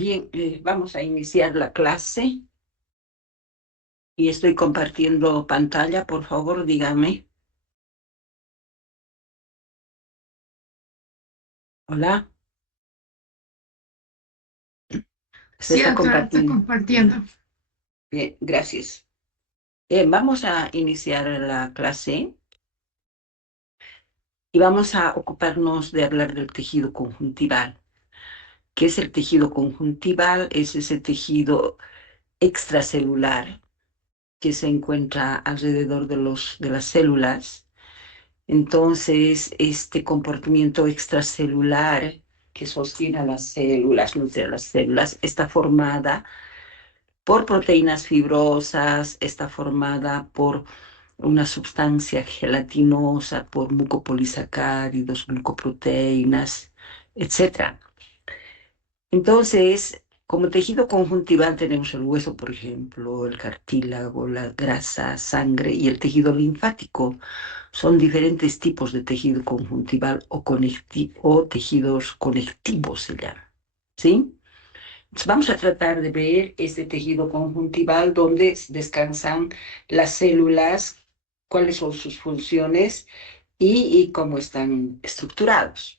Bien, vamos a iniciar la clase y estoy compartiendo pantalla. Por favor, dígame. Hola, se Sí, está doctora, está compartiendo. compartiendo. Bien, gracias. Vamos a iniciar la clase y vamos a ocuparnos de hablar del tejido conjuntival. ¿Qué es el tejido conjuntival? Es ese tejido extracelular que se encuentra alrededor de las células. Entonces, este comportamiento extracelular que sostiene a las células, nutre a las células, está formada por proteínas fibrosas, está formada por una sustancia gelatinosa, por mucopolisacáridos, glucoproteínas, etcétera. Entonces, como tejido conjuntival tenemos el hueso, por ejemplo, el cartílago, la grasa, sangre y el tejido linfático. Son diferentes tipos de tejido conjuntival o tejidos conectivos, se llama. ¿Sí? Entonces, vamos a tratar de ver este tejido conjuntival donde descansan las células, cuáles son sus funciones y cómo están estructurados.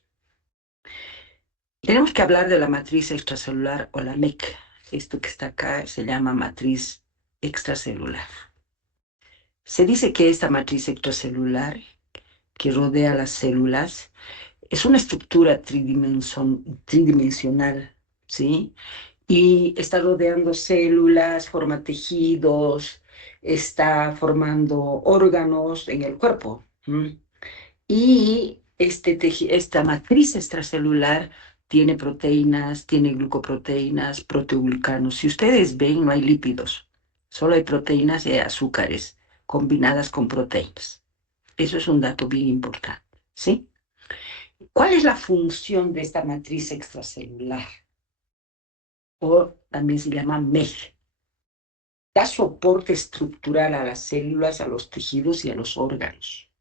Tenemos que hablar de la matriz extracelular o la MEC. Esto que está acá se llama matriz extracelular. Se dice que esta matriz extracelular que rodea las células es una estructura tridimensional, ¿sí? Y está rodeando células, forma tejidos, está formando órganos en el cuerpo. ¿M? Y esta matriz extracelular tiene proteínas, tiene glucoproteínas, proteoglicanos. Si ustedes ven, no hay lípidos, solo hay proteínas y azúcares combinadas con proteínas. Eso es un dato bien importante, ¿sí? ¿Cuál es la función de esta matriz extracelular? O también se llama MEG. Da soporte estructural a las células, a los tejidos y a los órganos.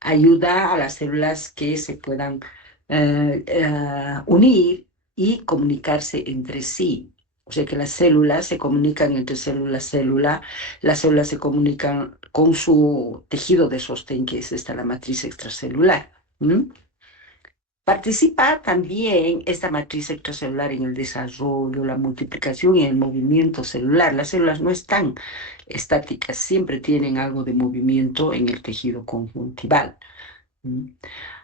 Ayuda a las células que se puedan unir y comunicarse entre sí. O sea que las células se comunican entre célula, las células se comunican con su tejido de sostén, que es esta la matriz extracelular. ¿Mm? Participa también esta matriz extracelular en el desarrollo, la multiplicación y el movimiento celular. Las células no están estáticas, siempre tienen algo de movimiento en el tejido conjuntival. ¿Mm?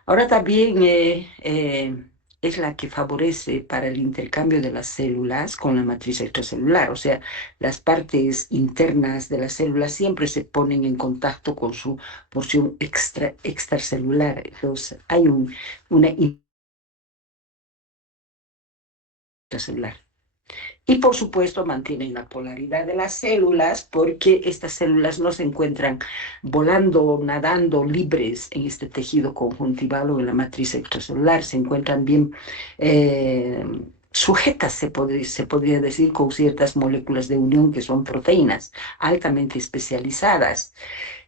Ahora también es la que favorece para el intercambio de las células con la matriz extracelular, o sea, las partes internas de las células siempre se ponen en contacto con su porción extracelular. Entonces, hay una intracelular. Y por supuesto mantienen la polaridad de las células porque estas células no se encuentran volando, nadando libres en este tejido conjuntival o en la matriz extracelular, se encuentran bien eh, sujetas, se podría decir, con ciertas moléculas de unión que son proteínas altamente especializadas.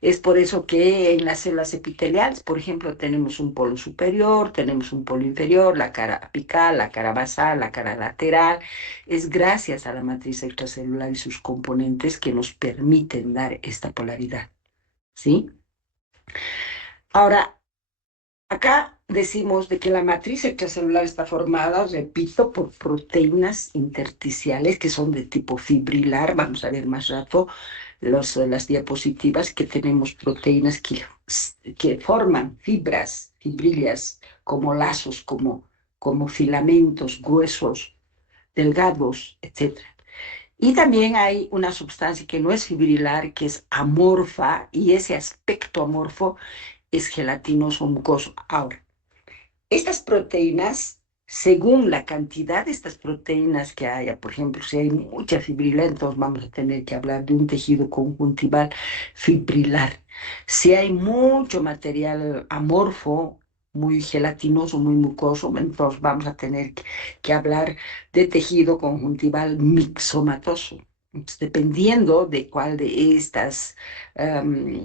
Es por eso que en las células epiteliales, por ejemplo, tenemos un polo superior, tenemos un polo inferior, la cara apical, la cara basal, la cara lateral. Es gracias a la matriz extracelular y sus componentes que nos permiten dar esta polaridad, ¿sí? Ahora, acá decimos de que la matriz extracelular está formada, repito, por proteínas intersticiales que son de tipo fibrilar. Vamos a ver más rato las diapositivas que tenemos proteínas que forman fibras, fibrillas, como lazos, como filamentos gruesos, delgados, etcétera. Y también hay una sustancia que no es fibrilar, que es amorfa, y ese aspecto amorfo es gelatinoso mucoso. Ahora, estas proteínas, según la cantidad de estas proteínas que haya, por ejemplo, si hay mucha fibrila, entonces vamos a tener que hablar de un tejido conjuntival fibrilar. Si hay mucho material amorfo, muy gelatinoso, muy mucoso, entonces vamos a tener que hablar de tejido conjuntival mixomatoso. Dependiendo de cuál de estas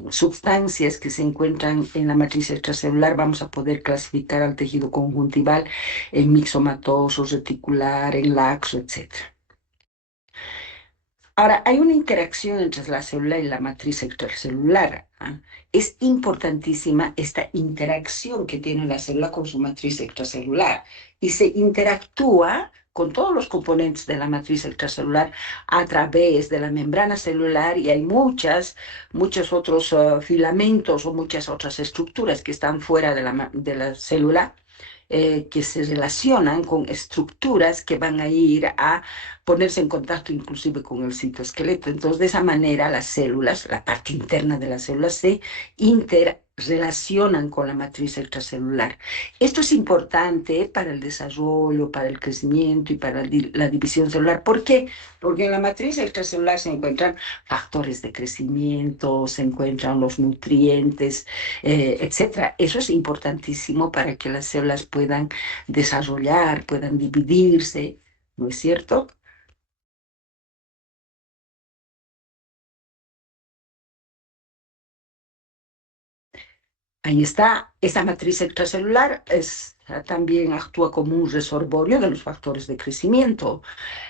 sustancias que se encuentran en la matriz extracelular, vamos a poder clasificar al tejido conjuntival en mixomatoso, reticular, en laxo, etc. Ahora, hay una interacción entre la célula y la matriz extracelular. ¿Ah? Es importantísima esta interacción que tiene la célula con su matriz extracelular y se interactúa con todos los componentes de la matriz extracelular a través de la membrana celular y hay muchos otros filamentos o muchas otras estructuras que están fuera de la célula que se relacionan con estructuras que van a ir a ponerse en contacto inclusive con el citoesqueleto. Entonces, de esa manera, las células, la parte interna de las células, se interrelacionan con la matriz extracelular. Esto es importante para el desarrollo, para el crecimiento y para la división celular. ¿Por qué? Porque en la matriz extracelular se encuentran factores de crecimiento, se encuentran los nutrientes, etcétera. Eso es importantísimo para que las células puedan desarrollar, puedan dividirse, ¿no es cierto? Ahí está, esa matriz extracelular también actúa como un reservorio de los factores de crecimiento.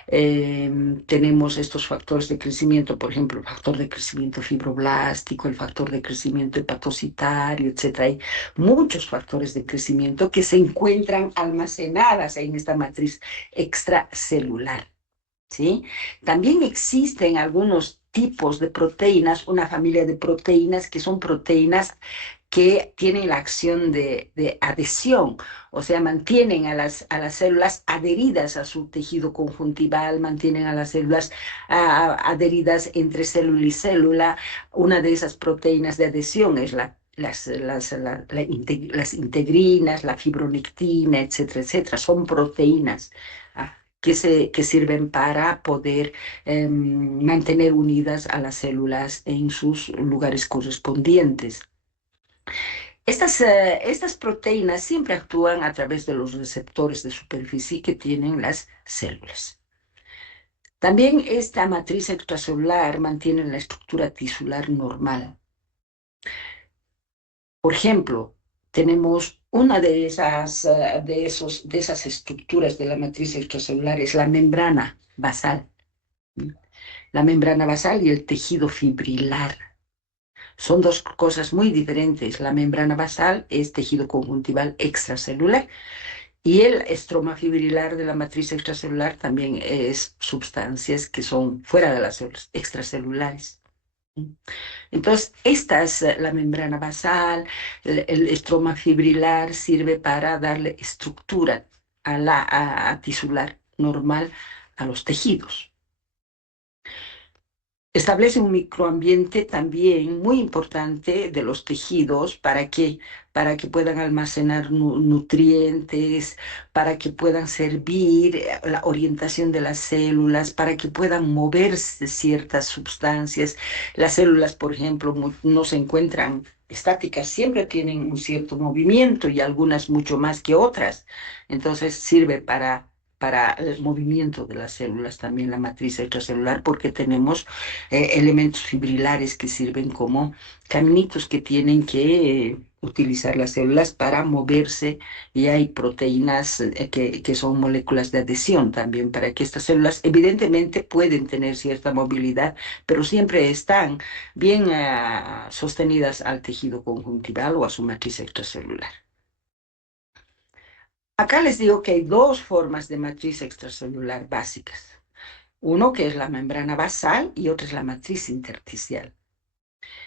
Tenemos estos factores de crecimiento, por ejemplo, el factor de crecimiento fibroblástico, el factor de crecimiento hepatocitario, etcétera. Hay muchos factores de crecimiento que se encuentran almacenadas en esta matriz extracelular. ¿Sí? También existen algunos tipos de proteínas, una familia de proteínas que son proteínas que tienen la acción de adhesión, o sea, mantienen a las células adheridas a su tejido conjuntival, mantienen a las células adheridas entre célula y célula. Una de esas proteínas de adhesión es las integrinas, la fibronectina, etcétera, etcétera. Son proteínas que sirven para poder mantener unidas a las células en sus lugares correspondientes. Estas proteínas siempre actúan a través de los receptores de superficie que tienen las células. También esta matriz extracelular mantiene la estructura tisular normal. Por ejemplo, tenemos una de esas estructuras de la matriz extracelular, es la membrana basal. La membrana basal y el tejido fibrilar. Son dos cosas muy diferentes. La membrana basal es tejido conjuntival extracelular y el estroma fibrilar de la matriz extracelular también es sustancias que son fuera de las células, extracelulares. Entonces, la membrana basal, el estroma fibrilar sirve para darle estructura a tisular normal a los tejidos. Establece un microambiente también muy importante de los tejidos para que puedan almacenar nutrientes, para que puedan servir la orientación de las células, para que puedan moverse ciertas sustancias. Las células, por ejemplo, no se encuentran estáticas, siempre tienen un cierto movimiento y algunas mucho más que otras. Entonces sirve para el movimiento de las células, también la matriz extracelular, porque tenemos elementos fibrilares que sirven como caminitos que tienen que utilizar las células para moverse y hay proteínas que son moléculas de adhesión también para que estas células evidentemente pueden tener cierta movilidad, pero siempre están bien sostenidas al tejido conjuntival o a su matriz extracelular. Acá les digo que hay dos formas de matriz extracelular básicas. Uno que es la membrana basal y otra es la matriz intersticial.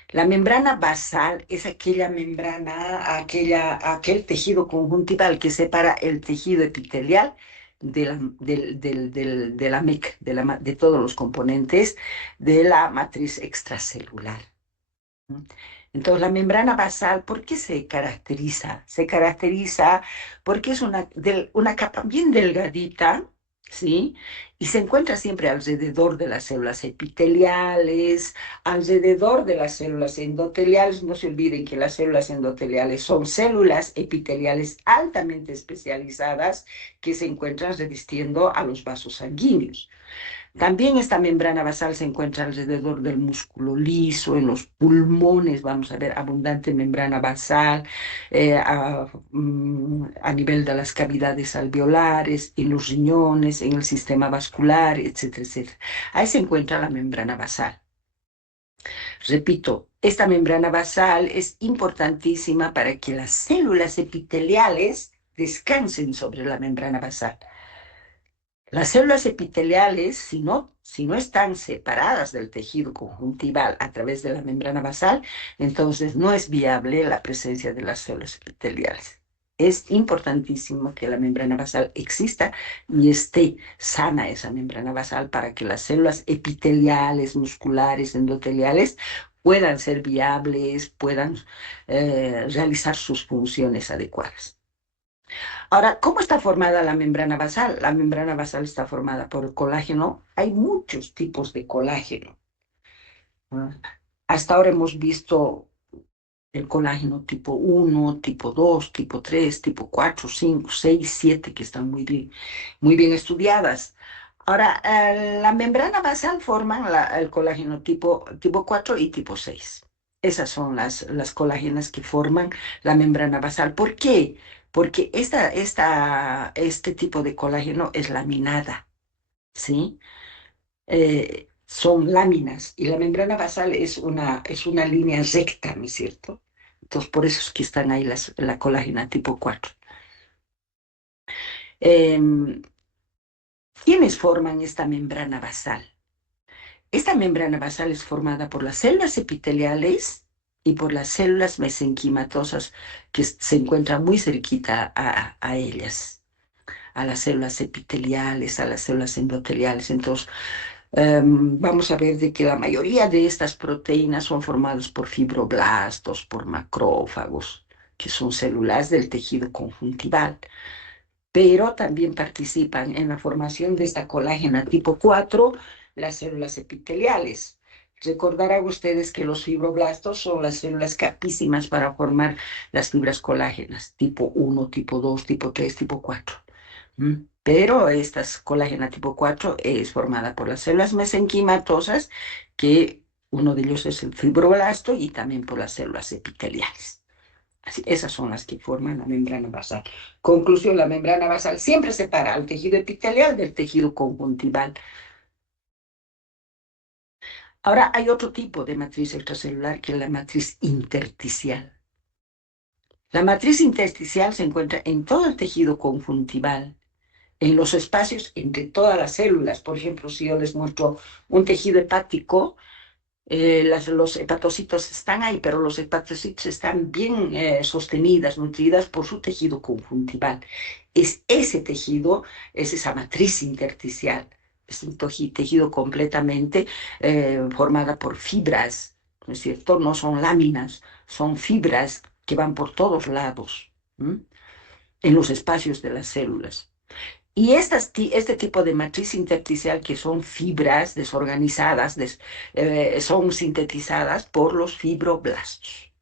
La membrana basal es aquella membrana, aquel tejido conjuntival que separa el tejido epitelial de la MEC, de todos los componentes de la matriz extracelular. Entonces, la membrana basal, ¿por qué se caracteriza? Se caracteriza porque es una capa bien delgadita, ¿sí? y se encuentra siempre alrededor de las células epiteliales, alrededor de las células endoteliales. No se olviden que las células endoteliales son células epiteliales altamente especializadas que se encuentran revistiendo a los vasos sanguíneos. También esta membrana basal se encuentra alrededor del músculo liso, en los pulmones, vamos a ver abundante membrana basal, a nivel de las cavidades alveolares, en los riñones, en el sistema vascular, etcétera, etcétera. Ahí se encuentra la membrana basal. Repito, esta membrana basal es importantísima para que las células epiteliales descansen sobre la membrana basal. Las células epiteliales, si no están separadas del tejido conjuntival a través de la membrana basal, entonces no es viable la presencia de las células epiteliales. Es importantísimo que la membrana basal exista y esté sana esa membrana basal para que las células epiteliales, musculares, endoteliales puedan ser viables, puedan realizar sus funciones adecuadas. Ahora, ¿cómo está formada la membrana basal? La membrana basal está formada por colágeno. Hay muchos tipos de colágeno. ¿No? Hasta ahora hemos visto el colágeno tipo 1, tipo 2, tipo 3, tipo 4, 5, 6, 7, que están muy bien estudiadas. Ahora, la membrana basal forman el colágeno tipo 4 y tipo 6. Esas son las colágenas que forman la membrana basal. ¿Por qué? Porque este tipo de colágeno es laminada, ¿sí? Son láminas y la membrana basal es una línea recta, ¿no es cierto? Entonces, por eso es que están ahí la colágena tipo 4. Em, ¿Quiénes forman esta membrana basal? Esta membrana basal es formada por las células epiteliales y por las células mesenquimatosas que se encuentran muy cerquita a ellas, a las células epiteliales, a las células endoteliales. Entonces, vamos a ver de que la mayoría de estas proteínas son formadas por fibroblastos, por macrófagos, que son células del tejido conjuntival, pero también participan en la formación de esta colágena tipo 4 las células epiteliales. Recordarán ustedes que los fibroblastos son las células capísimas para formar las fibras colágenas, tipo 1, tipo 2, tipo 3, tipo 4. Pero esta colágena tipo 4 es formada por las células mesenquimatosas, que uno de ellos es el fibroblasto, y también por las células epiteliales. Así, esas son las que forman la membrana basal. Conclusión, la membrana basal siempre separa al tejido epitelial del tejido conjuntival. Ahora hay otro tipo de matriz extracelular que es la matriz intersticial. La matriz intersticial se encuentra en todo el tejido conjuntival, en los espacios entre todas las células. Por ejemplo, si yo les muestro un tejido hepático, los hepatocitos están ahí, pero los hepatocitos están bien sostenidas, nutridas por su tejido conjuntival. Es ese tejido, es esa matriz intersticial, es un tejido completamente formada por fibras, ¿no es cierto? No son láminas, son fibras que van por todos lados, ¿m? En los espacios de las células. Y este tipo de matriz intersticial, que son fibras desorganizadas, son sintetizadas por los fibroblastos.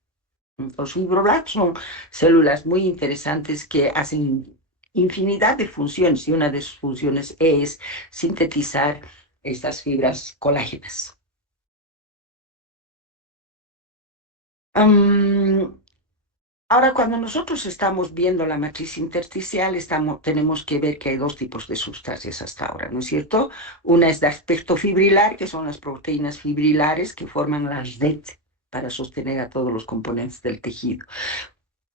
Los fibroblastos son células muy interesantes que hacen infinidad de funciones, y una de sus funciones es sintetizar estas fibras colágenas. Am, Ahora, cuando nosotros estamos viendo la matriz intersticial, tenemos que ver que hay dos tipos de sustancias hasta ahora, ¿no es cierto? Una es de aspecto fibrilar, que son las proteínas fibrilares que forman la red para sostener a todos los componentes del tejido.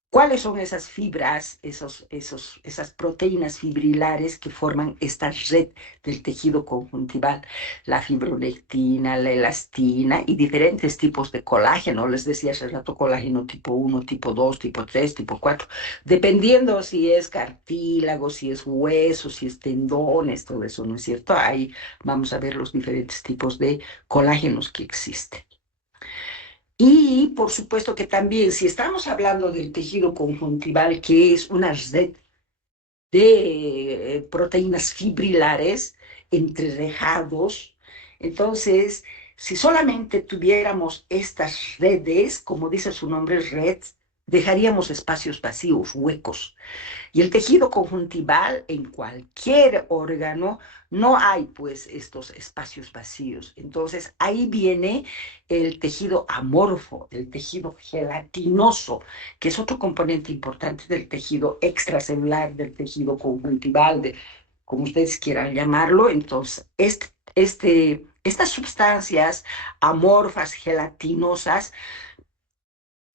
¿Cuáles son esas fibras, esas proteínas fibrilares que forman esta red del tejido conjuntival? La fibronectina, la elastina y diferentes tipos de colágeno. Les decía hace rato, colágeno tipo 1, tipo 2, tipo 3, tipo 4, dependiendo si es cartílago, si es hueso, si es tendones, todo eso, ¿no es cierto? Ahí vamos a ver los diferentes tipos de colágenos que existen. Y por supuesto que también, si estamos hablando del tejido conjuntival, que es una red de proteínas fibrilares, entrerejados. Entonces, si solamente tuviéramos estas redes, como dice su nombre, red, dejaríamos espacios vacíos, huecos. Y el tejido conjuntival en cualquier órgano no hay pues estos espacios vacíos. Entonces ahí viene el tejido amorfo, el tejido gelatinoso, que es otro componente importante del tejido extracelular, del tejido conjuntival, como ustedes quieran llamarlo. Entonces, estas sustancias amorfas, gelatinosas,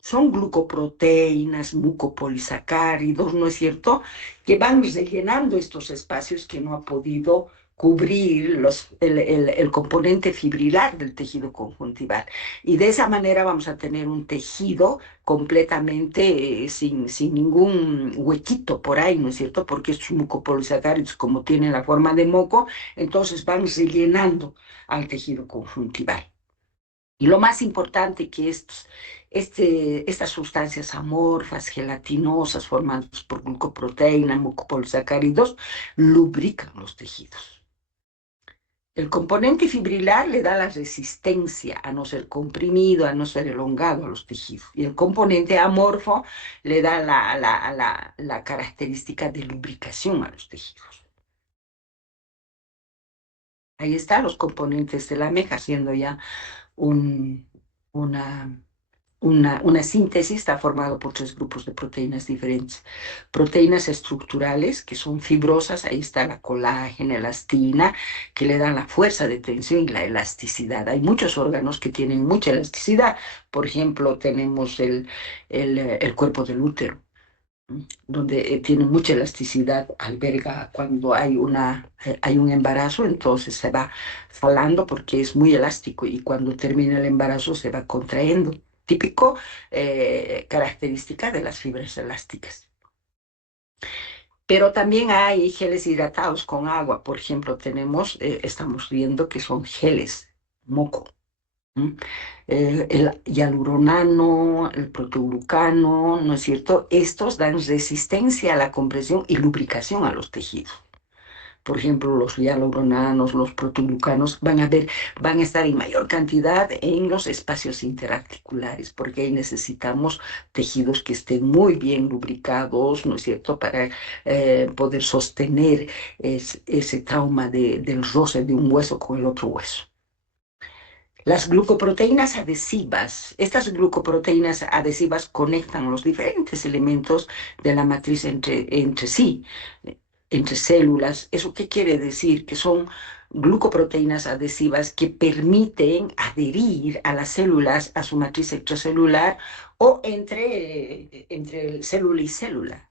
son glucoproteínas, mucopolisacáridos, ¿no es cierto?, que van rellenando estos espacios que no ha podido cubrir el componente fibrilar del tejido conjuntival. Y de esa manera vamos a tener un tejido completamente sin ningún huequito por ahí, ¿no es cierto?, porque estos mucopolisacáridos, como tienen la forma de moco, entonces van rellenando al tejido conjuntival. Y lo más importante que estas sustancias amorfas, gelatinosas, formadas por glucoproteína, mucopolisacáridos, lubrican los tejidos. El componente fibrilar le da la resistencia a no ser comprimido, a no ser elongado a los tejidos. Y el componente amorfo le da la característica de lubricación a los tejidos. Ahí están los componentes de la meja, haciendo ya un, una una síntesis. Está formado por 3 grupos de proteínas diferentes. Proteínas estructurales, que son fibrosas, ahí está la colágena, elastina, que le dan la fuerza de tensión y la elasticidad. Hay muchos órganos que tienen mucha elasticidad. Por ejemplo, tenemos el cuerpo del útero, donde tiene mucha elasticidad, alberga cuando hay un embarazo, entonces se va jalando porque es muy elástico, y cuando termina el embarazo se va contrayendo. Típico característica de las fibras elásticas. Pero también hay geles hidratados con agua. Por ejemplo, estamos viendo que son geles, moco. El hialuronano, el protoglucano, ¿no es cierto? Estos dan resistencia a la compresión y lubricación a los tejidos. Por ejemplo, los hialuronanos, los protoglucanos van a estar en mayor cantidad en los espacios interarticulares, porque ahí necesitamos tejidos que estén muy bien lubricados, ¿no es cierto?, para poder sostener ese trauma del roce de un hueso con el otro hueso. Las glucoproteínas adhesivas. Estas glucoproteínas adhesivas conectan los diferentes elementos de la matriz entre sí, entre células. ¿Eso qué quiere decir? Que son glucoproteínas adhesivas que permiten adherir a las células, a su matriz extracelular, o entre célula y célula.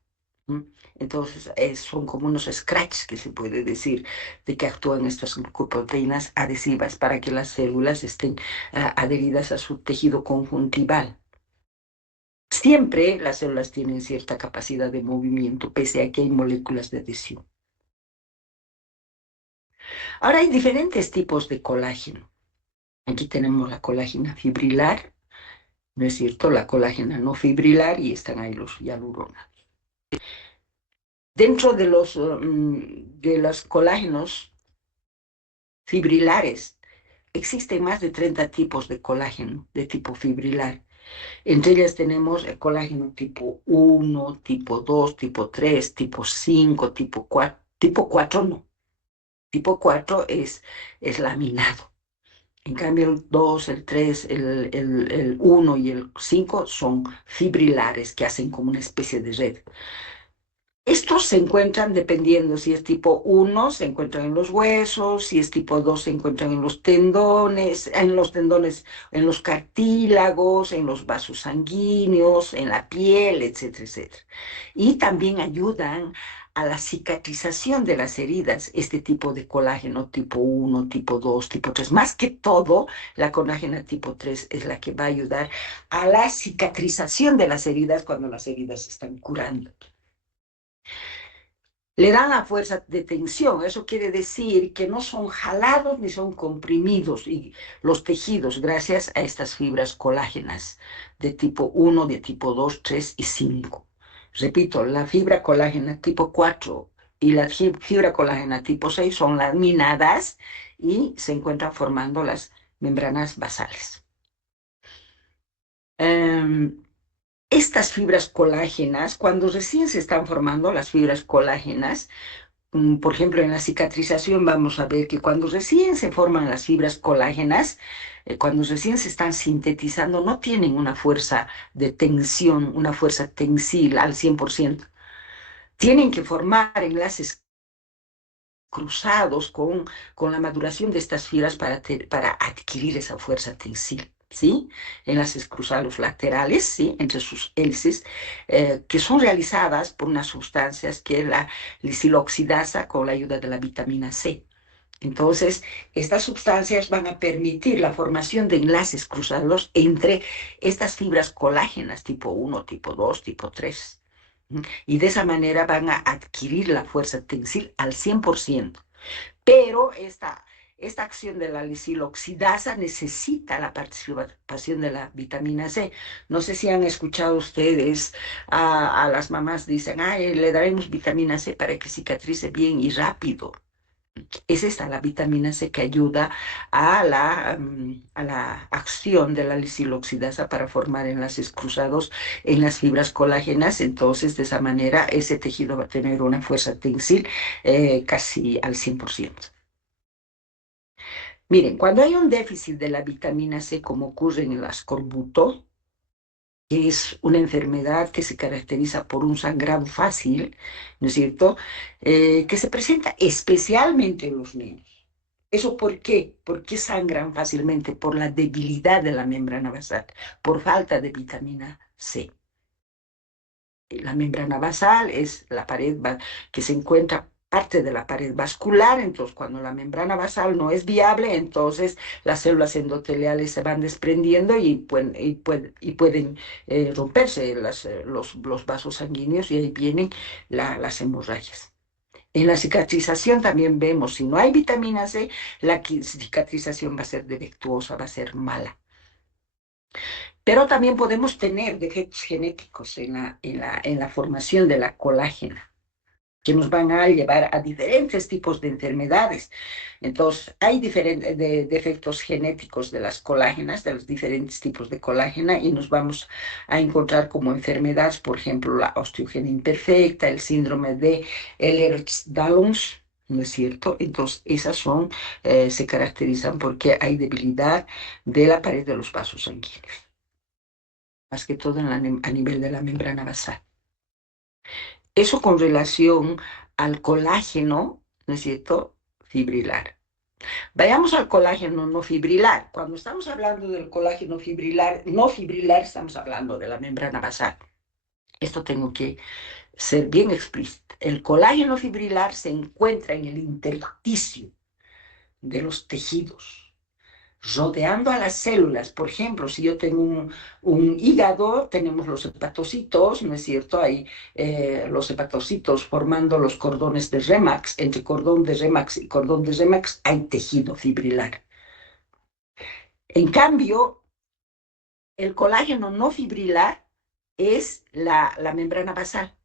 Entonces, son como unos scratch, que se puede decir, de que actúan estas glucoproteínas adhesivas para que las células estén adheridas a su tejido conjuntival. Siempre las células tienen cierta capacidad de movimiento, pese a que hay moléculas de adhesión. Ahora hay diferentes tipos de colágeno. Aquí tenemos la colágena fibrilar, ¿no es cierto?, la colágena no fibrilar, y están ahí los hialuronados. Dentro de los colágenos fibrilares existen más de 30 tipos de colágeno de tipo fibrilar. Entre ellas tenemos el colágeno tipo 1, tipo 2, tipo 3, tipo 5, tipo 4. Tipo 4 no. Tipo 4 es laminado. En cambio, el 2, el 3, el 1 y el 5 son fibrilares, que hacen como una especie de red. Estos se encuentran, dependiendo si es tipo 1, se encuentran en los huesos; si es tipo 2, se encuentran en los tendones, en los cartílagos, en los vasos sanguíneos, en la piel, etcétera, etcétera. Y también ayudan a la cicatrización de las heridas, este tipo de colágeno tipo 1, tipo 2, tipo 3. Más que todo, la colágena tipo 3 es la que va a ayudar a la cicatrización de las heridas cuando las heridas se están curando. Le dan la fuerza de tensión. Eso quiere decir que no son jalados ni son comprimidos y los tejidos, gracias a estas fibras colágenas de tipo 1, de tipo 2, 3 y 5. Repito, la fibra colágena tipo 4 y la fibra colágena tipo 6 son laminadas y se encuentran formando las membranas basales. Estas fibras colágenas, cuando recién se están formando las fibras colágenas, por ejemplo, en la cicatrización vamos a ver que cuando recién se forman las fibras colágenas, cuando recién se están sintetizando, no tienen una fuerza de tensión, una fuerza tensil al 100%. Tienen que formar enlaces cruzados con la maduración de estas fibras para adquirir esa fuerza tensil. ¿Sí? Enlaces cruzados laterales, ¿sí? Entre sus hélices, que son realizadas por unas sustancias que es la lisiloxidasa con la ayuda de la vitamina C. Entonces, estas sustancias van a permitir la formación de enlaces cruzados entre estas fibras colágenas tipo 1, tipo 2, tipo 3. Y de esa manera van a adquirir la fuerza tensil al 100%. Pero esta acción de la lisiloxidasa necesita la participación de la vitamina C. No sé si han escuchado ustedes a las mamás dicen, ay, le daremos vitamina C para que cicatrice bien y rápido. Es esta la vitamina C que ayuda a la acción de la lisiloxidasa para formar enlaces cruzados en las fibras colágenas. Entonces, de esa manera, ese tejido va a tener una fuerza tensil casi al 100%. Miren, cuando hay un déficit de la vitamina C, como ocurre en el ascorbuto, que es una enfermedad que se caracteriza por un sangrado fácil, ¿no es cierto? Que se presenta especialmente en los niños. ¿Eso por qué? ¿Por qué sangran fácilmente? Por la debilidad de la membrana basal, por falta de vitamina C. La membrana basal es la pared que se encuentra parte de la pared vascular. Entonces cuando la membrana basal no es viable, entonces las células endoteliales se van desprendiendo y pueden romperse los vasos sanguíneos, y ahí vienen las hemorragias. En la cicatrización también vemos, si no hay vitamina C, la cicatrización va a ser defectuosa, va a ser mala. Pero también podemos tener defectos genéticos en la formación de la colágena, que nos van a llevar a diferentes tipos de enfermedades. Entonces, hay diferentes defectos genéticos de las colágenas, de los diferentes tipos de colágena, y nos vamos a encontrar como enfermedades, por ejemplo, la osteogenia imperfecta, el síndrome de Ehlers-Danlos, ¿no es cierto? Entonces, se caracterizan porque hay debilidad de la pared de los vasos sanguíneos, más que todo a nivel de la membrana basal. Eso con relación al colágeno, ¿no es cierto?, fibrilar. Vayamos al colágeno no fibrilar. Cuando estamos hablando del colágeno fibrilar, no fibrilar, estamos hablando de la membrana basal. Esto tengo que ser bien explícito. El colágeno fibrilar se encuentra en el intersticio de los tejidos, rodeando a las células. Por ejemplo, si yo tengo un hígado, tenemos los hepatocitos, ¿no es cierto? Hay los hepatocitos formando los cordones de Remax. Entre cordón de Remax y cordón de Remax hay tejido fibrilar. En cambio, el colágeno no fibrilar es la membrana basal.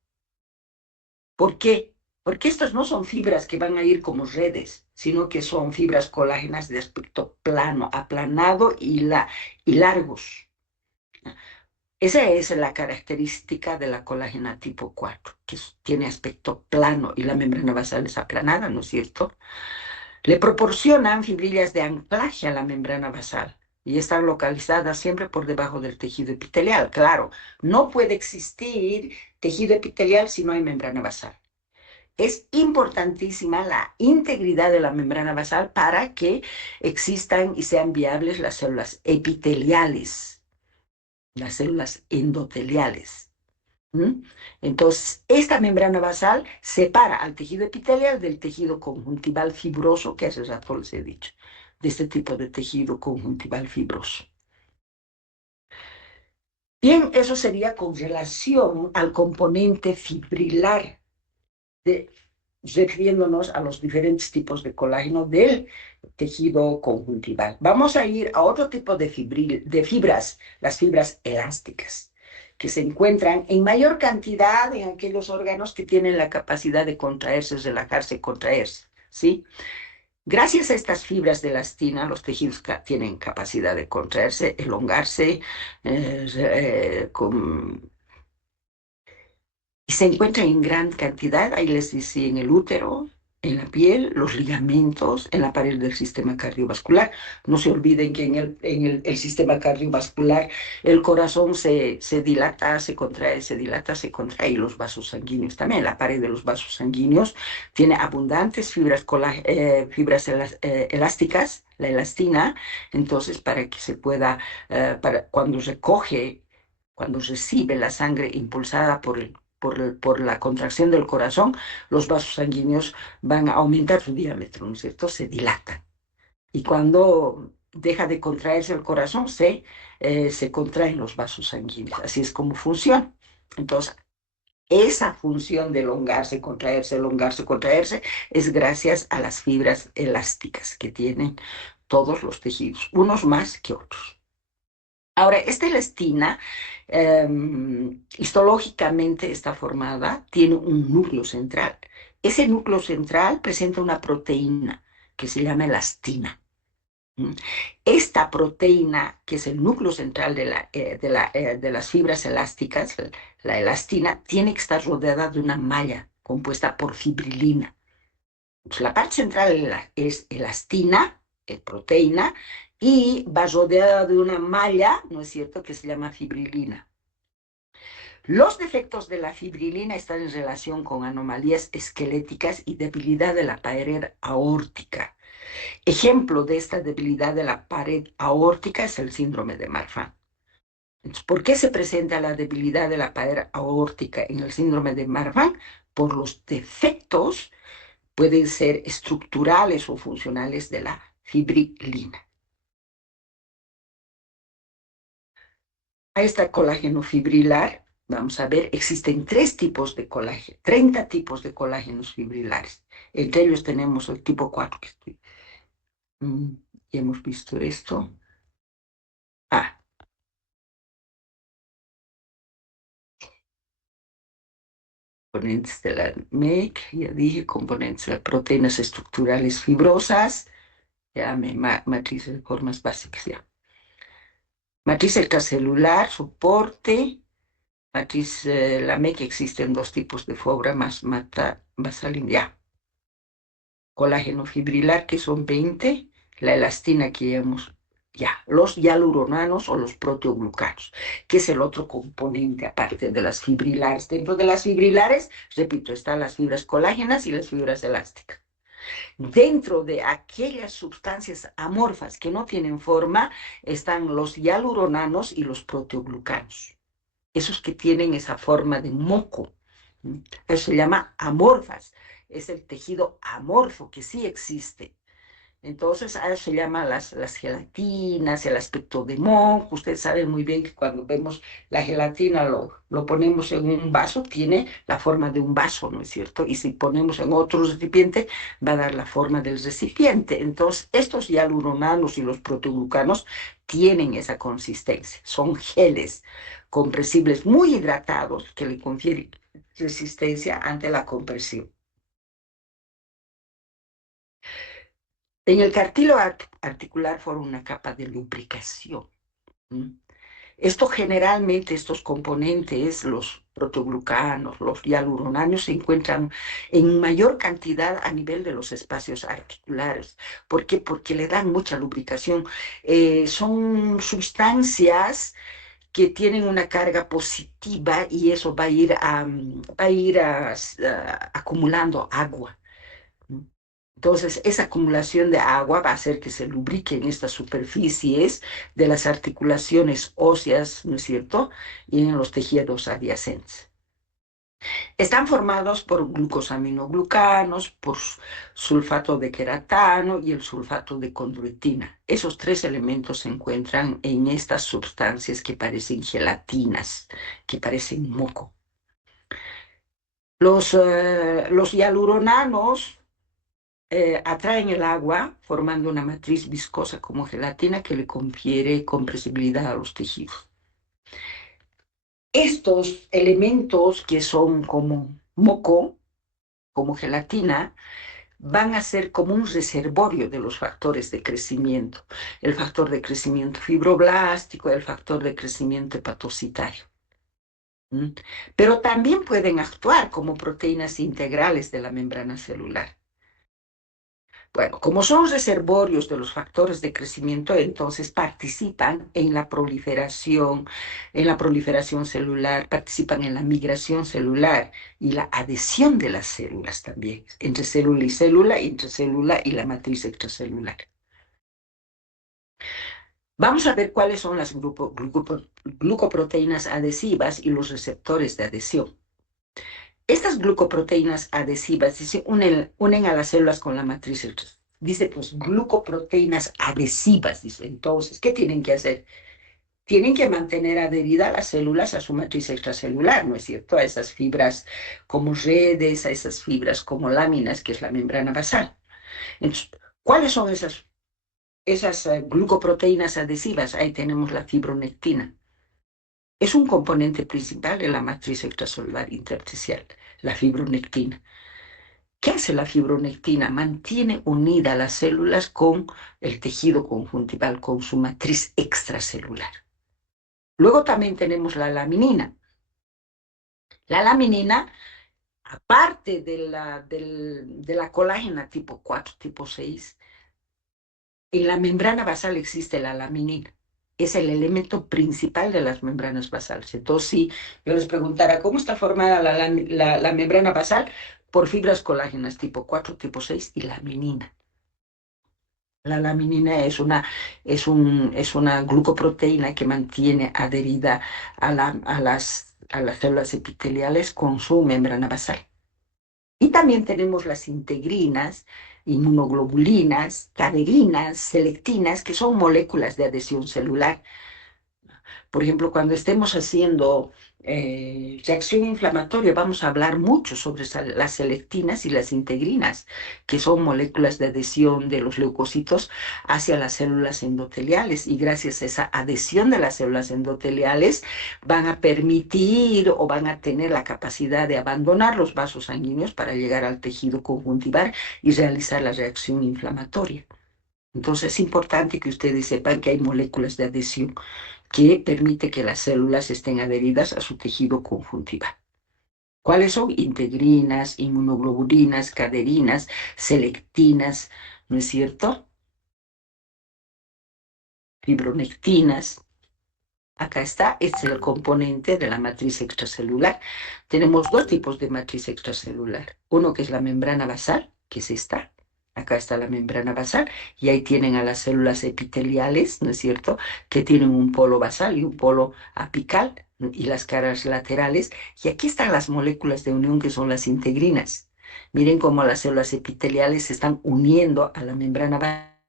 ¿Por qué? Porque estas no son fibras que van a ir como redes, sino que son fibras colágenas de aspecto plano, aplanado y largos. Esa es la característica de la colágena tipo 4, que tiene aspecto plano y la membrana basal es aplanada, ¿no es cierto? Le proporcionan fibrillas de anclaje a la membrana basal y están localizadas siempre por debajo del tejido epitelial. Claro, no puede existir tejido epitelial si no hay membrana basal. Es importantísima la integridad de la membrana basal para que existan y sean viables las células epiteliales, las células endoteliales. Entonces, esta membrana basal separa al tejido epitelial del tejido conjuntival fibroso, que hace rato les he dicho, de este tipo de tejido conjuntival fibroso. Bien, eso sería con relación al componente fibrilar, refiriéndonos a los diferentes tipos de colágeno del tejido conjuntival. Vamos a ir a otro tipo de fibras, las fibras elásticas. que se encuentran en mayor cantidad en aquellos órganos que tienen la capacidad de contraerse, relajarse, contraerse, ¿sí? Gracias a estas fibras de elastina, los tejidos tienen capacidad de contraerse, elongarse, y se encuentran en gran cantidad, ahí les decía, en el útero, en la piel, los ligamentos, en la pared del sistema cardiovascular. No se olviden que en el sistema cardiovascular el corazón se dilata, se contrae, se dilata, se contrae, y los vasos sanguíneos también. La pared de los vasos sanguíneos tiene abundantes fibras elásticas, la elastina. Entonces, para que se pueda, cuando recibe la sangre impulsada por la contracción del corazón, los vasos sanguíneos van a aumentar su diámetro, ¿no es cierto? Se dilatan. Y cuando deja de contraerse el corazón, se contraen los vasos sanguíneos. Así es como funciona. Entonces, esa función de elongarse, contraerse, es gracias a las fibras elásticas que tienen todos los tejidos, unos más que otros. Ahora, esta elastina, histológicamente está formada, tiene un núcleo central. Ese núcleo central presenta una proteína que se llama elastina. ¿Mm? Esta proteína, que es el núcleo central de las fibras elásticas, la elastina, tiene que estar rodeada de una malla compuesta por fibrilina. Pues la parte central es elastina, proteína, y va rodeada de una malla, ¿no es cierto?, que se llama fibrilina. Los defectos de la fibrilina están en relación con anomalías esqueléticas y debilidad de la pared aórtica. Ejemplo de esta debilidad de la pared aórtica es el síndrome de Marfan. Entonces, ¿por qué se presenta la debilidad de la pared aórtica en el síndrome de Marfan? Por los defectos, pueden ser estructurales o funcionales, de la fibrilina. Ahí está colágeno fibrilar. Vamos a ver, existen 3 tipos de colágeno, 30 tipos de colágenos fibrilares. Entre ellos tenemos el tipo 4, ya hemos visto esto. Ah, componentes de la MEC, ya dije, componentes de las proteínas estructurales fibrosas, ya matrices de formas básicas, ya. Matriz extracelular, soporte. Matriz, la MEC, existen 2 tipos de fibra más basalina, ya. Colágeno fibrilar, que son 20, la elastina que ya, los hialuronanos o los proteoglucanos, que es el otro componente aparte de las fibrilares. Dentro de las fibrilares, repito, están las fibras colágenas y las fibras elásticas. Dentro de aquellas sustancias amorfas que no tienen forma, están los hialuronanos y los proteoglucanos, esos que tienen esa forma de moco. Eso se llama amorfas, es el tejido amorfo que sí existe. Entonces, a eso se llama las gelatinas, el aspecto de moco. Ustedes saben muy bien que cuando vemos la gelatina, lo ponemos en un vaso, tiene la forma de un vaso, ¿no es cierto? Y si ponemos en otro recipiente, va a dar la forma del recipiente. Entonces, estos hialuronanos y los proteoglucanos tienen esa consistencia. Son geles compresibles muy hidratados que le confieren resistencia ante la compresión. En el cartílago articular forma una capa de lubricación. Esto generalmente, estos componentes, los protoglucanos, los hialuronanos, se encuentran en mayor cantidad a nivel de los espacios articulares. ¿Por qué? Porque le dan mucha lubricación. Son sustancias que tienen una carga positiva, y eso va a ir acumulando agua. Entonces, esa acumulación de agua va a hacer que se lubriquen estas superficies de las articulaciones óseas, ¿no es cierto?, y en los tejidos adyacentes. Están formados por glucosaminoglucanos, por sulfato de queratano y el sulfato de condroitina. Esos 3 elementos se encuentran en estas sustancias que parecen gelatinas, que parecen moco. Los hialuronanos atraen el agua formando una matriz viscosa como gelatina que le confiere compresibilidad a los tejidos. estos elementos que son como moco, como gelatina, van a ser como un reservorio de los factores de crecimiento, el factor de crecimiento fibroblástico, el factor de crecimiento hepatocitario. ¿Mm? Pero también pueden actuar como proteínas integrales de la membrana celular. Bueno, como son reservorios de los factores de crecimiento, entonces participan en la proliferación celular, participan en la migración celular y la adhesión de las células también, entre célula, intracélula y la matriz extracelular. Vamos a ver cuáles son las glucoproteínas adhesivas y los receptores de adhesión. Estas glucoproteínas adhesivas dice, unen a las células con la matriz. Dice, pues, glucoproteínas adhesivas. Dice, entonces, ¿qué tienen que hacer? Tienen que mantener adheridas las células a su matriz extracelular, ¿no es cierto? A esas fibras como redes, a esas fibras como láminas, que es la membrana basal. Entonces, ¿cuáles son esas glucoproteínas adhesivas? Ahí tenemos la fibronectina. Es un componente principal de la matriz extracelular intersticial, la fibronectina. ¿Qué hace la fibronectina? Mantiene unidas las células con el tejido conjuntival, con su matriz extracelular. Luego también tenemos la laminina. La laminina, aparte de la colágena tipo 4, tipo 6, en la membrana basal existe la laminina. Es el elemento principal de las membranas basales. Entonces, si yo les preguntara, ¿cómo está formada la membrana basal? Por fibras colágenas tipo 4, tipo 6 y laminina. La laminina es una glucoproteína que mantiene adherida a las células epiteliales con su membrana basal. Y también tenemos las integrinas, inmunoglobulinas, caderinas, selectinas, que son moléculas de adhesión celular. Por ejemplo, cuando estemos haciendo reacción inflamatoria, vamos a hablar mucho sobre las selectinas y las integrinas, que son moléculas de adhesión de los leucocitos hacia las células endoteliales. Y gracias a esa adhesión de las células endoteliales, van a permitir o van a tener la capacidad de abandonar los vasos sanguíneos para llegar al tejido conjuntival y realizar la reacción inflamatoria. Entonces es importante que ustedes sepan que hay moléculas de adhesión que permite que las células estén adheridas a su tejido conjuntival. ¿Cuáles son? Integrinas, inmunoglobulinas, caderinas, selectinas, ¿no es cierto? Fibronectinas. Acá está, este es el componente de la matriz extracelular. Tenemos dos tipos de matriz extracelular. Uno que es la membrana basal, que es esta. Acá está la membrana basal y ahí tienen a las células epiteliales, ¿no es cierto? Que tienen un polo basal y un polo apical, ¿no? Y las caras laterales. Y aquí están las moléculas de unión que son las integrinas. Miren cómo las células epiteliales se están uniendo a la membrana basal.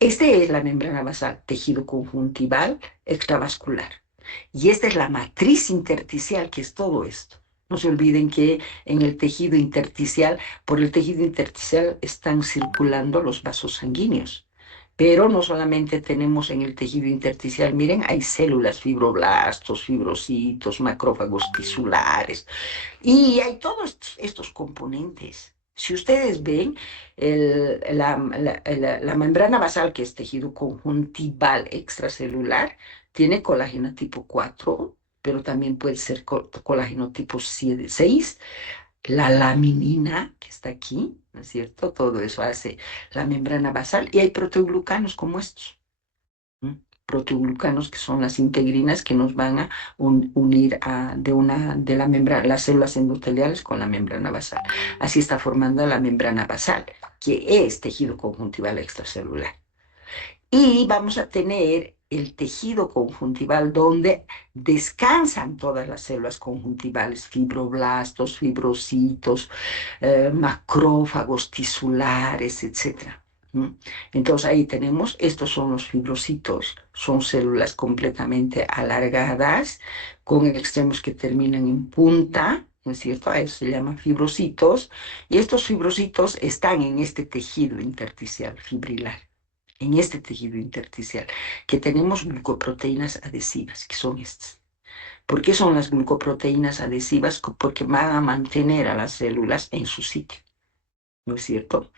Este es la membrana basal, tejido conjuntival extravascular. Y esta es la matriz intersticial, que es todo esto. No se olviden que en el tejido intersticial, por el tejido intersticial están circulando los vasos sanguíneos. Pero no solamente tenemos en el tejido intersticial, miren, hay células, fibroblastos, fibrocitos, macrófagos tisulares, y hay todos estos componentes. Si ustedes ven, la membrana basal, que es tejido conjuntival extracelular, tiene colágeno tipo 4, pero también puede ser colágeno tipo 6, la laminina, que está aquí, ¿no es cierto? Todo eso hace la membrana basal, y hay proteoglucanos como estos. ¿M? Proteoglucanos, que son las integrinas que nos van a unir de la membrana, las células endoteliales con la membrana basal. Así está formando la membrana basal, que es tejido conjuntival extracelular. Y vamos a tener el tejido conjuntival donde descansan todas las células conjuntivales, fibroblastos, fibrocitos, macrófagos tisulares, etcétera. Entonces ahí tenemos, estos son los fibrocitos, son células completamente alargadas, con extremos que terminan en punta, ¿no es cierto? A eso se llaman fibrocitos, y estos fibrocitos están en este tejido intersticial fibrilar. en este tejido intersticial, que tenemos glucoproteínas adhesivas, que son estas. ¿Por qué son las glucoproteínas adhesivas? Porque van a mantener a las células en su sitio, ¿no es cierto?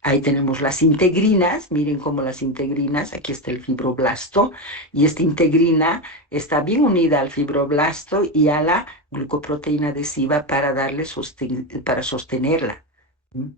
Ahí tenemos las integrinas, miren cómo las integrinas, aquí está el fibroblasto, y esta integrina está bien unida al fibroblasto y a la glucoproteína adhesiva para para sostenerla. ¿Mm?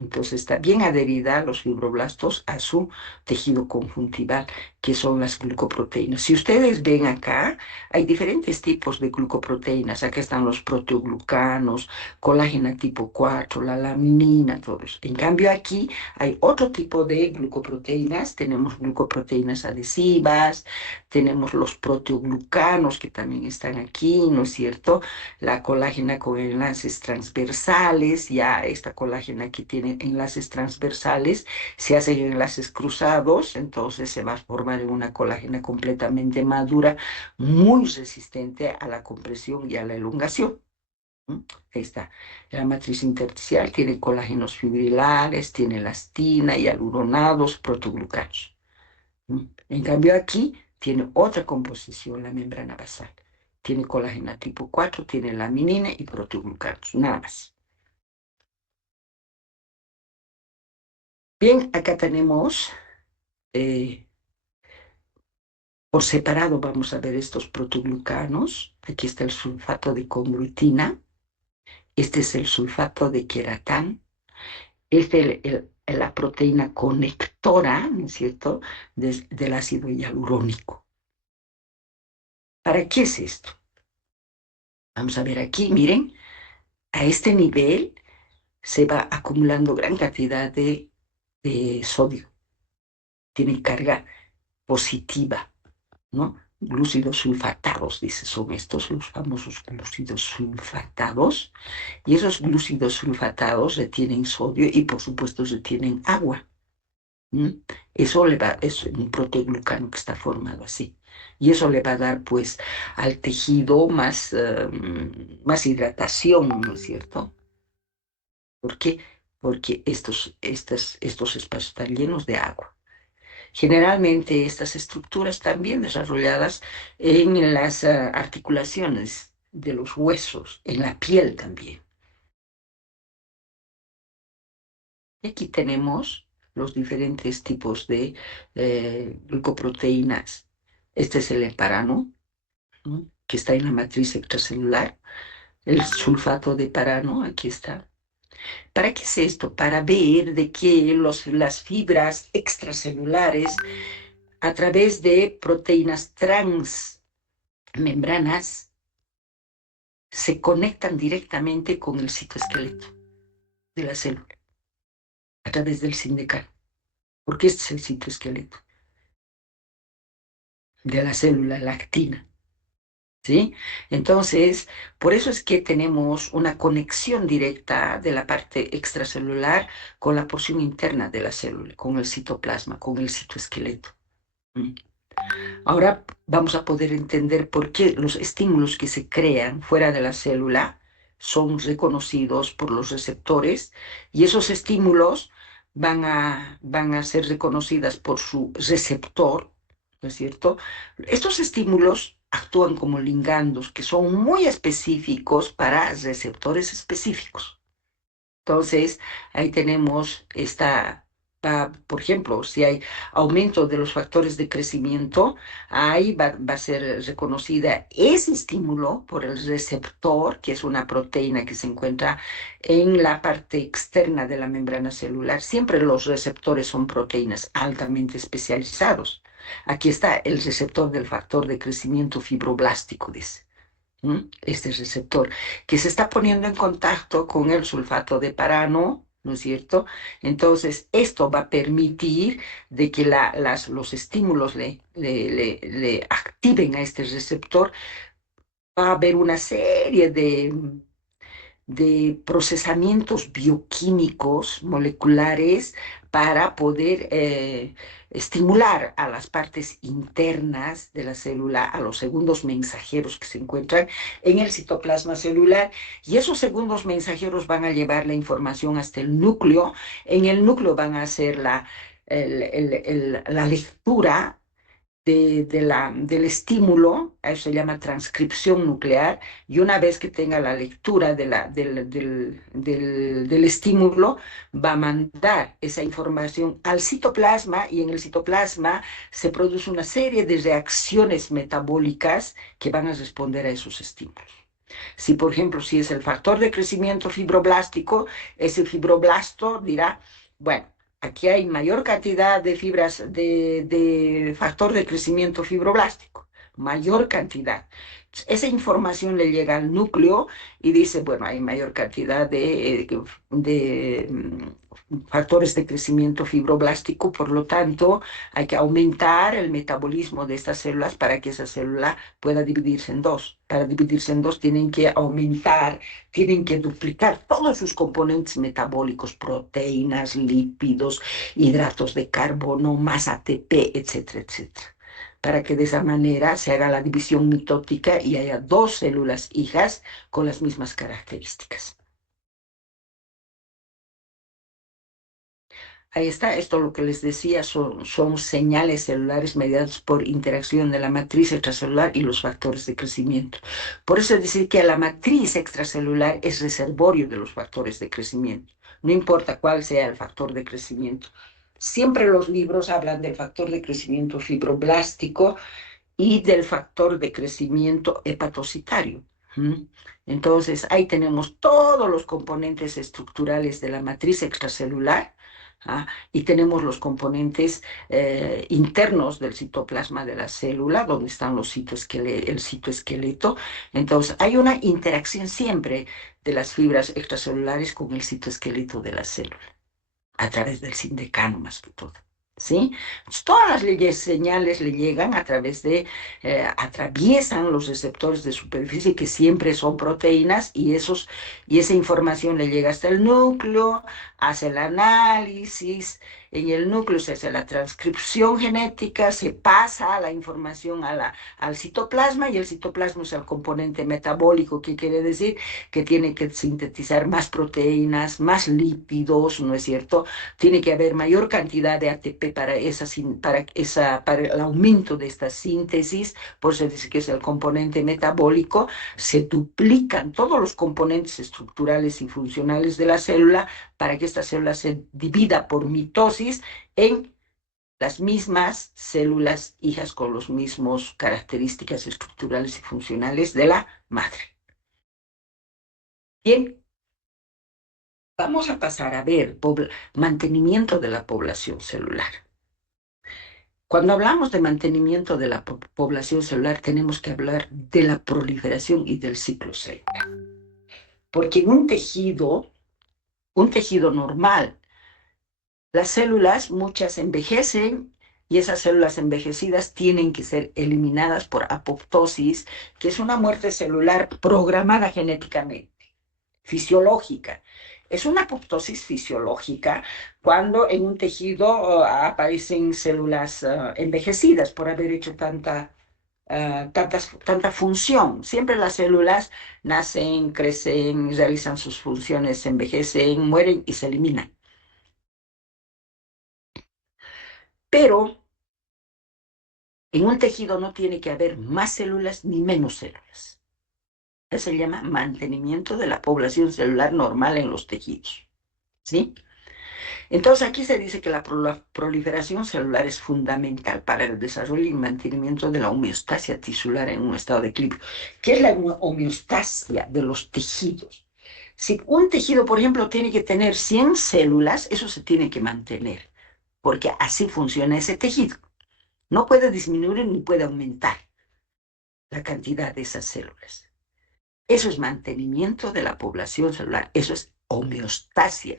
Entonces está bien adherida a los fibroblastos a su tejido conjuntival, que son las glucoproteínas. Si ustedes ven acá, hay diferentes tipos de glucoproteínas. Acá están los proteoglucanos, colágena tipo 4, la laminina, todos. En cambio aquí hay otro tipo de glucoproteínas, tenemos glucoproteínas adhesivas, tenemos los proteoglucanos que también están aquí, ¿no es cierto? La colágena con enlaces transversales, ya esta colágena que tiene enlaces transversales, se hacen enlaces cruzados, entonces se va a formar en una colágena completamente madura, muy resistente a la compresión y a la elongación. ¿Mm? Ahí está. La matriz intersticial tiene colágenos fibrilares, tiene elastina, hialuronados, protoglucanos. ¿Mm? En cambio aquí tiene otra composición la membrana basal. Tiene colágeno tipo 4, tiene laminina y protoglucanos, nada más. Bien, acá tenemos, eh, por separado vamos a ver estos protoglucanos. Aquí está el sulfato de congruitina. Este es el sulfato de queratán. Es la proteína conectora, ¿no es cierto?, del ácido hialurónico. ¿Para qué es esto? Vamos a ver aquí, miren, a este nivel se va acumulando gran cantidad de sodio, tiene carga positiva, ¿no? Glúcidos sulfatados, dice, son estos los famosos glúcidos sulfatados, y esos glúcidos sulfatados retienen sodio y por supuesto retienen agua. ¿Mm? Eso le va, es un proteoglucano que está formado así. Y eso le va a dar, pues, al tejido más hidratación, ¿no es cierto? ¿Por qué? Porque estos espacios están llenos de agua. Generalmente estas estructuras están bien desarrolladas en las articulaciones de los huesos, en la piel también. Y aquí tenemos los diferentes tipos de glucoproteínas. Este es el heparano, ¿no?, que está en la matriz extracelular. El sulfato de parano, aquí está. ¿Para qué es esto? Para ver de que las fibras extracelulares, a través de proteínas transmembranas, se conectan directamente con el citoesqueleto de la célula, a través del zinc decano. Porque este es el citoesqueleto de la célula, la actina. ¿Sí? Entonces, por eso es que tenemos una conexión directa de la parte extracelular con la porción interna de la célula, con el citoplasma, con el citoesqueleto. ¿Mm? Ahora vamos a poder entender por qué los estímulos que se crean fuera de la célula son reconocidos por los receptores, y esos estímulos van a ser reconocidas por su receptor, ¿no es cierto? Estos estímulos actúan como ligandos que son muy específicos para receptores específicos. Entonces, ahí tenemos por ejemplo, si hay aumento de los factores de crecimiento, ahí va a ser reconocida ese estímulo por el receptor, que es una proteína que se encuentra en la parte externa de la membrana celular. Siempre los receptores son proteínas altamente especializados. Aquí está el receptor del factor de crecimiento fibroblástico, dice. Este receptor, que se está poniendo en contacto con el sulfato de parano, ¿no es cierto? Entonces, esto va a permitir de que los estímulos le activen a este receptor. Va a haber una serie de procesamientos bioquímicos moleculares para poder estimular a las partes internas de la célula, a los segundos mensajeros que se encuentran en el citoplasma celular, y esos segundos mensajeros van a llevar la información hasta el núcleo. En el núcleo van a hacer la lectura del estímulo, a eso se llama transcripción nuclear, y una vez que tenga la lectura del estímulo, va a mandar esa información al citoplasma y en el citoplasma se produce una serie de reacciones metabólicas que van a responder a esos estímulos. Si, por ejemplo, si es el factor de crecimiento fibroblástico, ese fibroblasto dirá, bueno, aquí hay mayor cantidad de fibras de factor de crecimiento fibroblástico, mayor cantidad. Esa información le llega al núcleo y dice, bueno, hay mayor cantidad de factores de crecimiento fibroblástico, por lo tanto, hay que aumentar el metabolismo de estas células para que esa célula pueda dividirse en dos. Para dividirse en dos tienen que aumentar, tienen que duplicar todos sus componentes metabólicos, proteínas, lípidos, hidratos de carbono, más ATP, etcétera, etcétera. Para que de esa manera se haga la división mitótica y haya dos células hijas con las mismas características. Ahí está, esto lo que les decía son señales celulares mediadas por interacción de la matriz extracelular y los factores de crecimiento. Por eso es decir que la matriz extracelular es reservorio de los factores de crecimiento, no importa cuál sea el factor de crecimiento. Siempre los libros hablan del factor de crecimiento fibroblástico y del factor de crecimiento hepatocitario. Entonces, ahí tenemos todos los componentes estructurales de la matriz extracelular. Y tenemos los componentes internos del citoplasma de la célula, donde están el citoesqueleto. Entonces, hay una interacción siempre de las fibras extracelulares con el citoesqueleto de la célula, a través del sindecano más que todo. ¿Sí? Entonces, todas las señales le llegan a través atraviesan los receptores de superficie que siempre son proteínas y esa información le llega hasta el núcleo, hace el análisis, en el núcleo se hace la transcripción genética, se pasa la información al citoplasma y el citoplasma es el componente metabólico, que quiere decir que tiene que sintetizar más proteínas, más lípidos, ¿no es cierto? Tiene que haber mayor cantidad de ATP para el aumento de esta síntesis, por eso dice que es el componente metabólico, se duplican todos los componentes estructurales y funcionales de la célula para que esta célula se divida por mitosis en las mismas células hijas con las mismas características estructurales y funcionales de la madre. Bien, vamos a pasar a ver mantenimiento de la población celular. Cuando hablamos de mantenimiento de la población celular, tenemos que hablar de la proliferación y del ciclo celular. Porque en un tejido normal, las células, muchas envejecen y esas células envejecidas tienen que ser eliminadas por apoptosis, que es una muerte celular programada genéticamente, fisiológica. Es una apoptosis fisiológica cuando en un tejido aparecen células envejecidas por haber hecho tanta función. Siempre las células nacen, crecen, realizan sus funciones, envejecen, mueren y se eliminan. Pero en un tejido no tiene que haber más células ni menos células. Eso se llama mantenimiento de la población celular normal en los tejidos. ¿Sí? Entonces aquí se dice que la proliferación celular es fundamental para el desarrollo y mantenimiento de la homeostasia tisular en un estado de equilibrio. ¿Qué es la homeostasia de los tejidos? Si un tejido, por ejemplo, tiene que tener 100 células, eso se tiene que mantener, porque así funciona ese tejido. No puede disminuir ni puede aumentar la cantidad de esas células. Eso es mantenimiento de la población celular, eso es homeostasia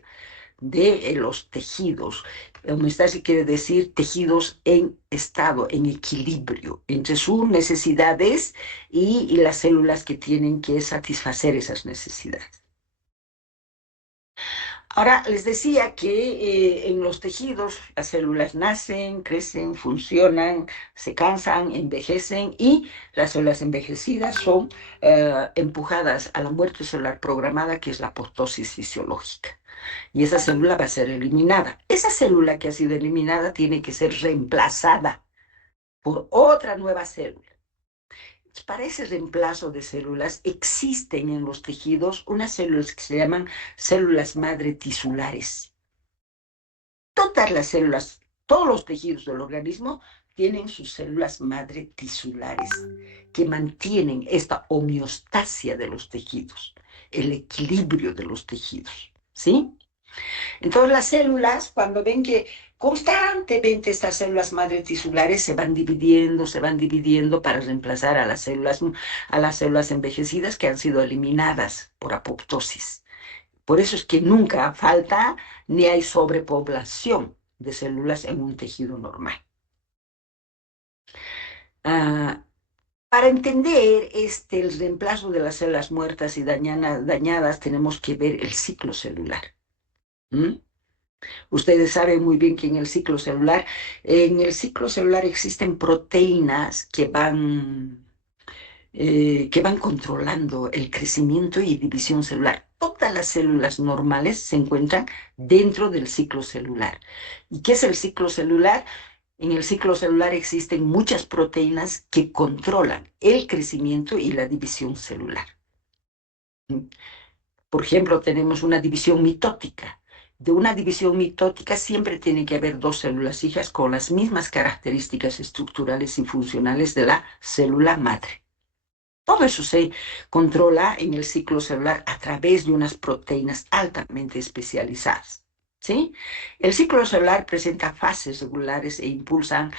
de los tejidos. Homeostasia quiere decir tejidos en estado, en equilibrio entre sus necesidades y las células que tienen que satisfacer esas necesidades. Ahora, les decía que en los tejidos las células nacen, crecen, funcionan, se cansan, envejecen y las células envejecidas son empujadas a la muerte celular programada, que es la apoptosis fisiológica. y esa célula va a ser eliminada. Esa célula que ha sido eliminada tiene que ser reemplazada por otra nueva célula. Para ese reemplazo de células existen en los tejidos unas células que se llaman células madre tisulares. Todas las células, todos los tejidos del organismo tienen sus células madre tisulares que mantienen esta homeostasia de los tejidos, el equilibrio de los tejidos, ¿sí? Entonces las células, cuando ven que constantemente estas células madre tisulares se van dividiendo para reemplazar a las células envejecidas que han sido eliminadas por apoptosis. Por eso es que nunca falta ni hay sobrepoblación de células en un tejido normal. Ah, para entender el reemplazo de las células muertas y dañadas, tenemos que ver el ciclo celular. ¿Mm? Ustedes saben muy bien que en el ciclo celular existen proteínas que van controlando el crecimiento y división celular. Todas las células normales se encuentran dentro del ciclo celular. ¿Y qué es el ciclo celular? En el ciclo celular existen muchas proteínas que controlan el crecimiento y la división celular. Por ejemplo, tenemos una división mitótica. De una división mitótica siempre tiene que haber dos células hijas con las mismas características estructurales y funcionales de la célula madre. Todo eso se controla en el ciclo celular a través de unas proteínas altamente especializadas. ¿Sí? El ciclo celular presenta fases regulares e impulsadas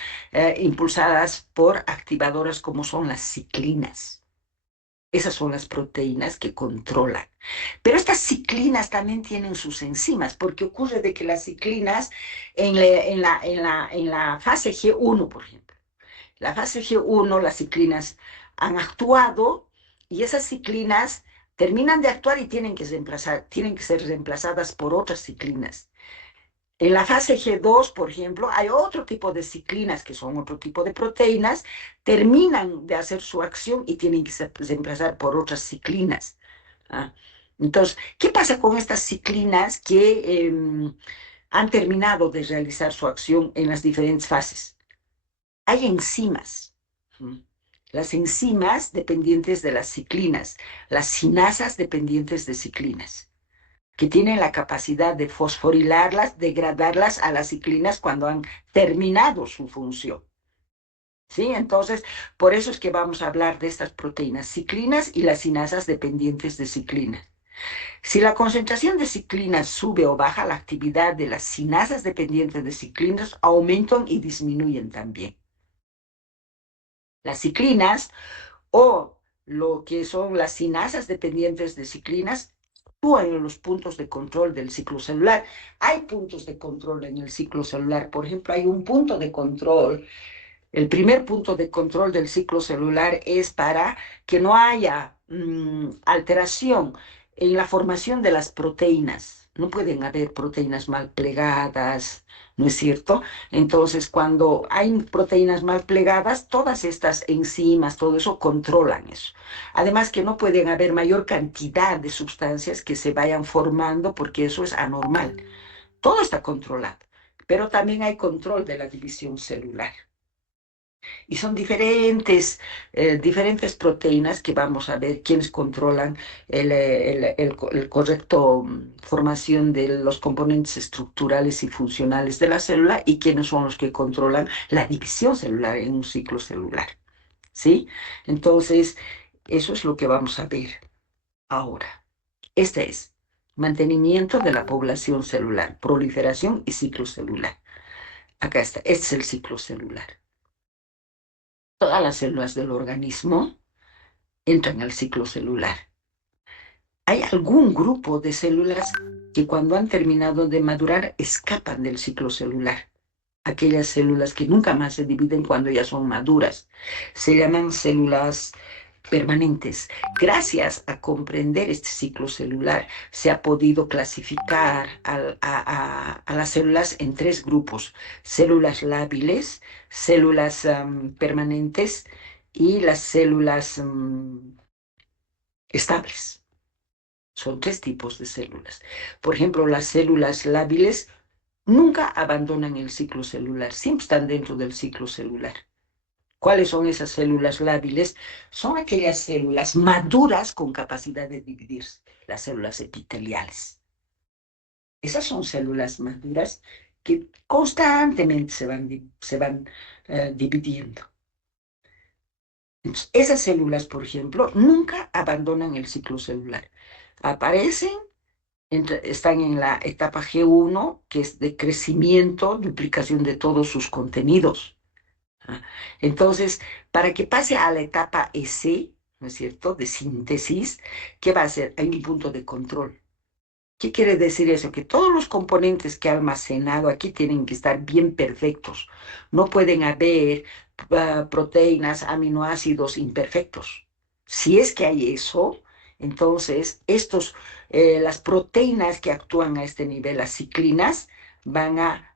por activadoras como son las ciclinas. Esas son las proteínas que controlan. Pero estas ciclinas también tienen sus enzimas, porque ocurre de que las ciclinas en la fase G1, por ejemplo, la fase G1, las ciclinas han actuado y esas ciclinas terminan de actuar y tienen que ser reemplazadas por otras ciclinas. En la fase G2, por ejemplo, hay otro tipo de ciclinas que son otro tipo de proteínas, terminan de hacer su acción y tienen que ser reemplazadas por otras ciclinas. ¿Ah? Entonces, ¿qué pasa con estas ciclinas que han terminado de realizar su acción en las diferentes fases? Hay enzimas. Las enzimas dependientes de las ciclinas, las cinasas dependientes de ciclinas, que tienen la capacidad de fosforilarlas, degradarlas a las ciclinas cuando han terminado su función. ¿Sí? Entonces, por eso es que vamos a hablar de estas proteínas ciclinas y las cinasas dependientes de ciclinas. Si la concentración de ciclinas sube o baja, la actividad de las cinasas dependientes de ciclinas aumentan y disminuyen también. Las ciclinas o lo que son las cinasas dependientes de ciclinas actúan en los puntos de control del ciclo celular. Hay puntos de control en el ciclo celular. Por ejemplo, hay un punto de control. El primer punto de control del ciclo celular es para que no haya alteración en la formación de las proteínas. No pueden haber proteínas mal plegadas, ¿no es cierto? Entonces, cuando hay proteínas mal plegadas, todas estas enzimas, todo eso controlan eso. Además que no pueden haber mayor cantidad de sustancias que se vayan formando porque eso es anormal. Todo está controlado, pero también hay control de la división celular. Y son diferentes proteínas que vamos a ver quiénes controlan el correcto formación de los componentes estructurales y funcionales de la célula y quiénes son los que controlan la división celular en un ciclo celular. ¿Sí? Entonces, eso es lo que vamos a ver ahora. Este es mantenimiento de la población celular, proliferación y ciclo celular. Acá está, este es el ciclo celular. Todas las células del organismo entran al ciclo celular. Hay algún grupo de células que cuando han terminado de madurar escapan del ciclo celular. Aquellas células que nunca más se dividen cuando ya son maduras. Se llaman células permanentes. Gracias a comprender este ciclo celular, se ha podido clasificar a las células en tres grupos: células lábiles, células permanentes y las células estables. Son tres tipos de células. Por ejemplo, las células lábiles nunca abandonan el ciclo celular, siempre están dentro del ciclo celular. ¿Cuáles son esas células lábiles? Son aquellas células maduras con capacidad de dividirse, las células epiteliales. Esas son células maduras que constantemente se van dividiendo. Entonces, esas células, por ejemplo, nunca abandonan el ciclo celular. Aparecen, están en la etapa G1, que es de crecimiento, duplicación de todos sus contenidos. ¿Ah? Entonces, para que pase a la etapa S, ¿no es cierto?, de síntesis, ¿qué va a hacer? Hay un punto de control. ¿Qué quiere decir eso? Que todos los componentes que ha almacenado aquí tienen que estar bien perfectos. No pueden haber proteínas, aminoácidos imperfectos. Si es que hay eso, entonces las proteínas que actúan a este nivel, las ciclinas, van a